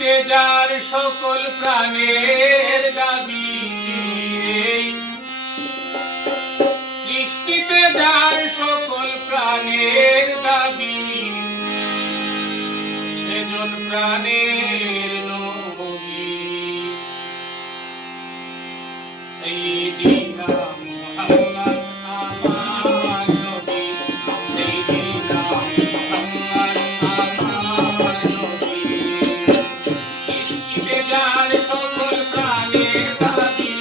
সৃষ্টিতে যার সকল প্রাণের দাবি, সৃষ্টিতে যার সকল প্রাণের দাবি, সেজন প্রাণের নবী সাইয়্যিদিনা মুহাম্মদ আমার নবী, সাইয়্যিদিনা মুহাম্মদ আমার নবী। সৃষ্টিতে যার সকল প্রাণের দাবি,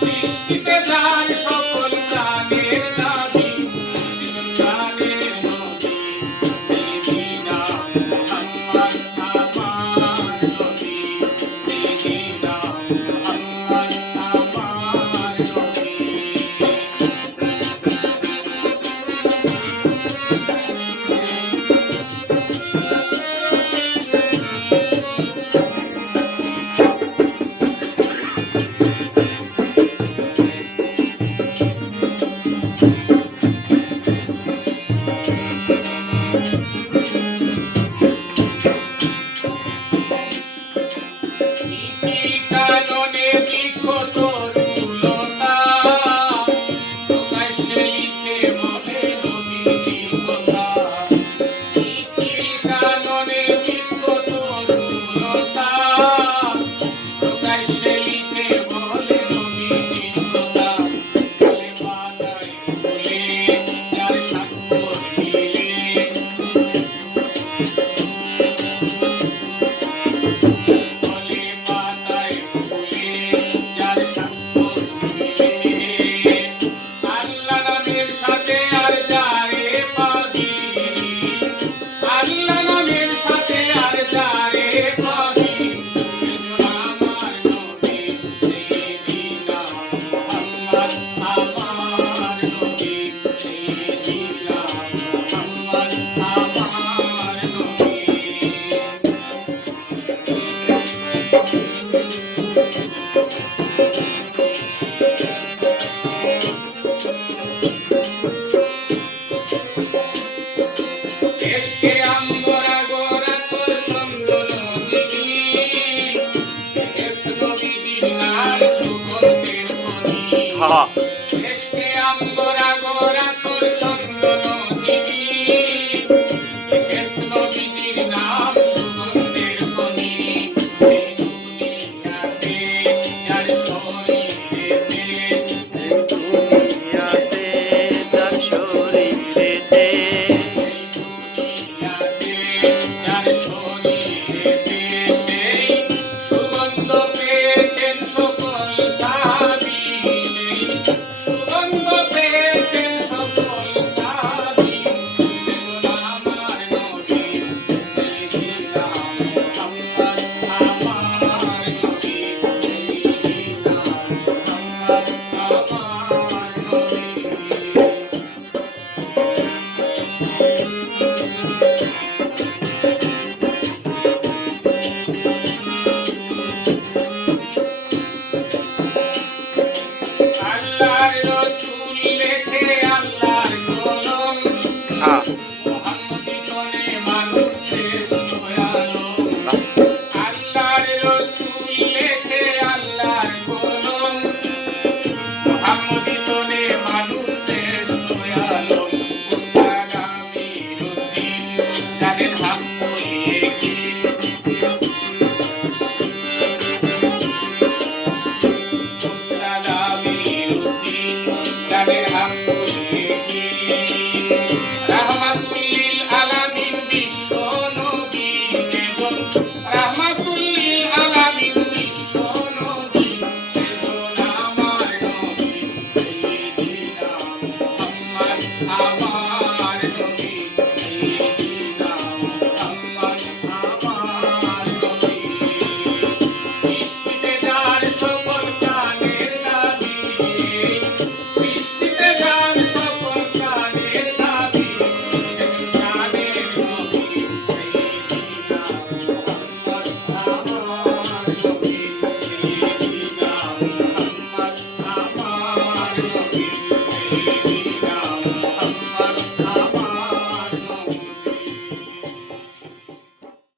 সৃষ্টিতে যার সকল প্রাণের দাবি, সেজন প্রাণের নবী সাইয়্যিদিনা মুহাম্মদ আমার নবী, সাইয়্যিদিনা মুহাম্মদ আমার নবী। কি কারণে বৃক্ষ তরুলতা, প্রকাশ্যে লিখে বলে নবীজির কথা। কি কারণে বৃক্ষ তরুলতা, প্রকাশ্যে লিখে বলে নবীজির কথা। কালেমাটায় ফুলে যার স্বাক্ষর মিলে, কালেমাটায় ফুলে যার স্বাক্ষর মিলে, আল্লাহ নামের সাথে আর যারে পাবি, আল্লাহ নামের সাথে আর যারে পাবি, সেজন আমার নবী সাইয়্যিদিনা মুহাম্মদ আমার নবী, সাইয়্যিদিনা মুহাম্মদ আমার নবী।